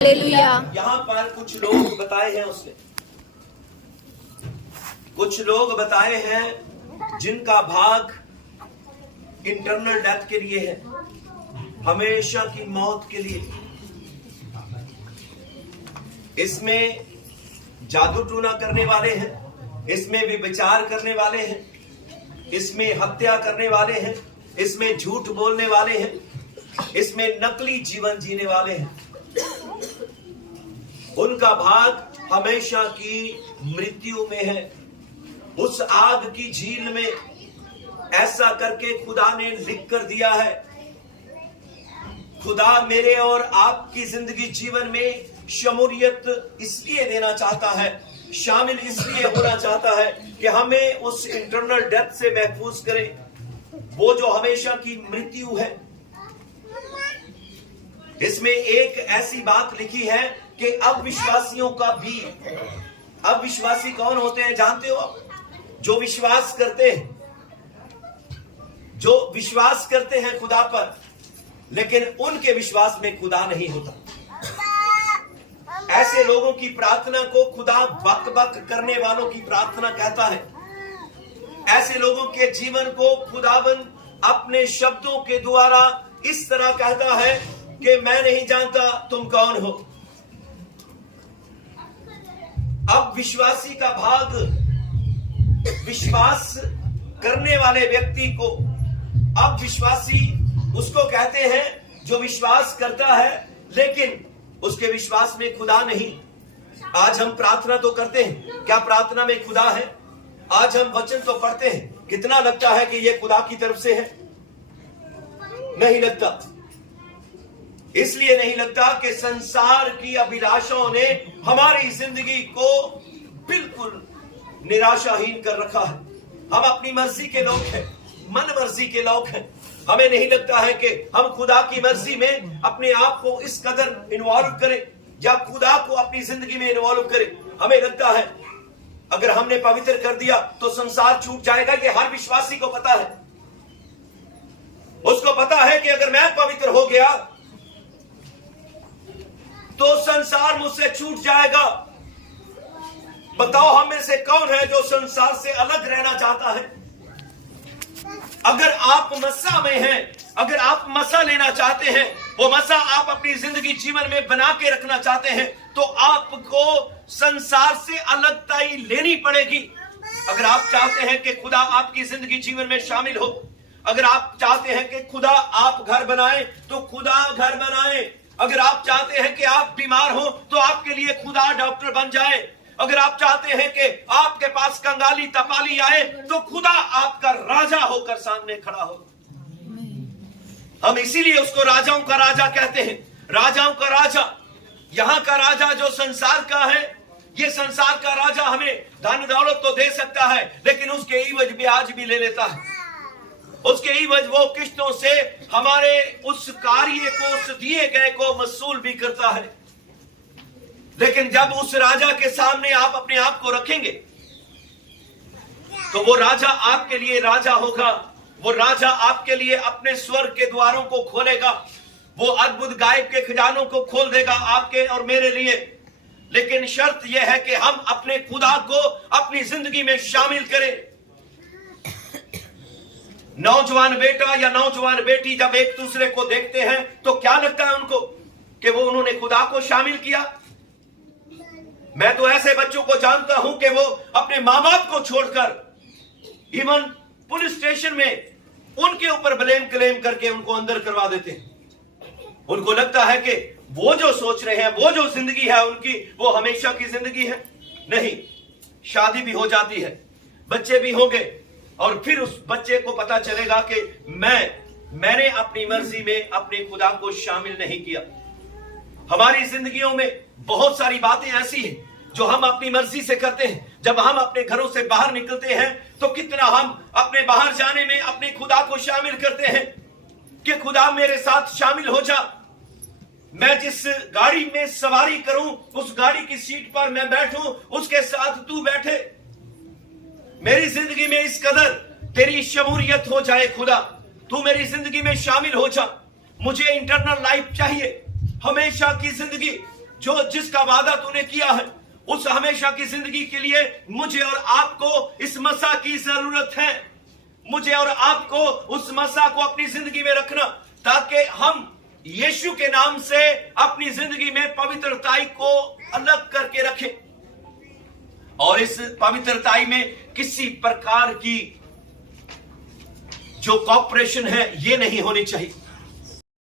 यहाँ पर कुछ लोग बताए हैं उसने, कुछ लोग बताए हैं जिनका भाग इंटरनल डेथ के लिए है, हमेशा की मौत के लिए। इसमें जादू टूना करने वाले हैं, इसमें विचार करने वाले हैं, इसमें हत्या करने वाले हैं, इसमें झूठ बोलने वाले हैं, इसमें नकली जीवन जीने वाले हैं। उनका भाग हमेशा की मृत्यु में है। उस आग की झील में ऐसा करके खुदा ने लिख कर दिया है। खुदा मेरे और आपकी जिंदगी जीवन में शमूलियत इसलिए देना चाहता है, शामिल इसलिए होना चाहता है कि हमें उस इंटरनल डेथ से महफूज करे, वो जो हमेशा की मृत्यु है। इसमें एक ऐसी बात लिखी है कि अविश्वासियों का भी, अविश्वासी कौन होते हैं जानते हो आप? जो विश्वास करते हैं, जो विश्वास करते हैं खुदा पर, लेकिन उनके विश्वास में खुदा नहीं होता। ऐसे लोगों की प्रार्थना को खुदा बक बक करने वालों की प्रार्थना कहता है। ऐसे लोगों के जीवन को खुदाबंद अपने शब्दों के द्वारा इस तरह कहता है कि मैं नहीं जानता तुम कौन हो। अब विश्वासी का भाग, विश्वास करने वाले व्यक्ति को, अब विश्वासी उसको कहते हैं जो विश्वास करता है लेकिन उसके विश्वास में खुदा नहीं। आज हम प्रार्थना तो करते हैं, क्या प्रार्थना में खुदा है? आज हम वचन तो पढ़ते हैं, कितना लगता है कि यह खुदा की तरफ से है? नहीं लगता। इसलिए नहीं लगता कि संसार की अभिलाषाओं ने हमारी जिंदगी को बिल्कुल निराशाहीन कर रखा है। हम अपनी मर्जी के लोग हैं, मन मर्जी के लोग हैं। हमें नहीं लगता है कि हम खुदा की मर्जी में अपने आप को इस कदर इन्वॉल्व करें या खुदा को अपनी जिंदगी में इन्वॉल्व करें। हमें लगता है अगर हमने पवित्र कर दिया तो संसार छूट जाएगा। ये हर विश्वासी को पता है। उसको पता है कि अगर मैं पवित्र हो गया तो संसार मुझसे छूट जाएगा। बताओ हम में से कौन है जो संसार से अलग रहना चाहता है? अगर आप मसा में हैं, अगर आप मसा लेना चाहते हैं, वो मसा आप अपनी जिंदगी जीवन में बना के रखना चाहते हैं, तो आपको संसार से अलगताई लेनी पड़ेगी। अगर आप चाहते हैं कि खुदा आपकी जिंदगी जीवन में शामिल हो, अगर आप चाहते हैं कि खुदा आप घर बनाए तो खुदा घर बनाए। अगर आप चाहते हैं कि आप बीमार हो तो आपके लिए खुदा डॉक्टर बन जाए। अगर आप चाहते हैं कि आपके पास कंगाली तपाली आए तो खुदा आपका राजा होकर सामने खड़ा हो। हम इसीलिए उसको राजाओं का राजा कहते हैं, राजाओं का राजा। यहां का राजा जो संसार का है, ये संसार का राजा हमें धन दौलत तो दे सकता है, लेकिन उसके इवज ब्याज भी ले लेता है। उसके इवज वो किस्तों से हमारे उस कार्य को, उस दिए गए को वसूल भी करता है। लेकिन जब उस राजा के सामने आप अपने आप को रखेंगे तो वो राजा आपके लिए राजा होगा। वो राजा आपके लिए अपने स्वर्ग के द्वारों को खोलेगा। वो अद्भुत गायब के खजानों को खोल देगा आपके और मेरे लिए। लेकिन शर्त यह है कि हम अपने खुदा को अपनी जिंदगी में शामिल करें। नौजवान बेटा या नौजवान बेटी जब एक दूसरे को देखते हैं तो क्या लगता है उनको कि वो उन्होंने खुदा को शामिल किया? मैं तो ऐसे बच्चों को जानता हूं कि वो अपने मां बाप को छोड़कर इवन पुलिस स्टेशन में उनके ऊपर ब्लेम क्लेम करके उनको अंदर करवा देते हैं। उनको लगता है कि वो जो सोच रहे हैं, वो जो जिंदगी है उनकी, वो हमेशा की जिंदगी है। नहीं, शादी भी हो जाती है, बच्चे भी होंगे, और फिर उस बच्चे को पता चलेगा कि मैंने अपनी मर्जी में अपने खुदा को शामिल नहीं किया। हमारी जिंदगियों में बहुत सारी बातें ऐसी हैं जो हम अपनी मर्जी से करते हैं। जब हम अपने घरों से बाहर निकलते हैं तो कितना हम अपने बाहर जाने में अपने खुदा को शामिल करते हैं कि खुदा मेरे साथ शामिल हो जा। मैं जिस गाड़ी में सवारी करूं, उस गाड़ी की सीट पर मैं बैठूं, उसके साथ तू बैठे। मेरी जिंदगी में इस कदर तेरी शमूलियत हो जाए खुदा, तू मेरी जिंदगी में शामिल हो जा। मुझे इंटरनल लाइफ चाहिए, हमेशा की जिंदगी। जो जिसका वादा तूने किया है, उस हमेशा की जिंदगी के लिए मुझे और आपको इस मसा की जरूरत है। मुझे और आपको उस मसा को अपनी जिंदगी में रखना, ताकि हम यीशु के नाम से अपनी जिंदगी में पवित्रताई को अलग करके रखें, और इस पवित्रताई में किसी प्रकार की जो कॉपरेशन है ये नहीं होनी चाहिए।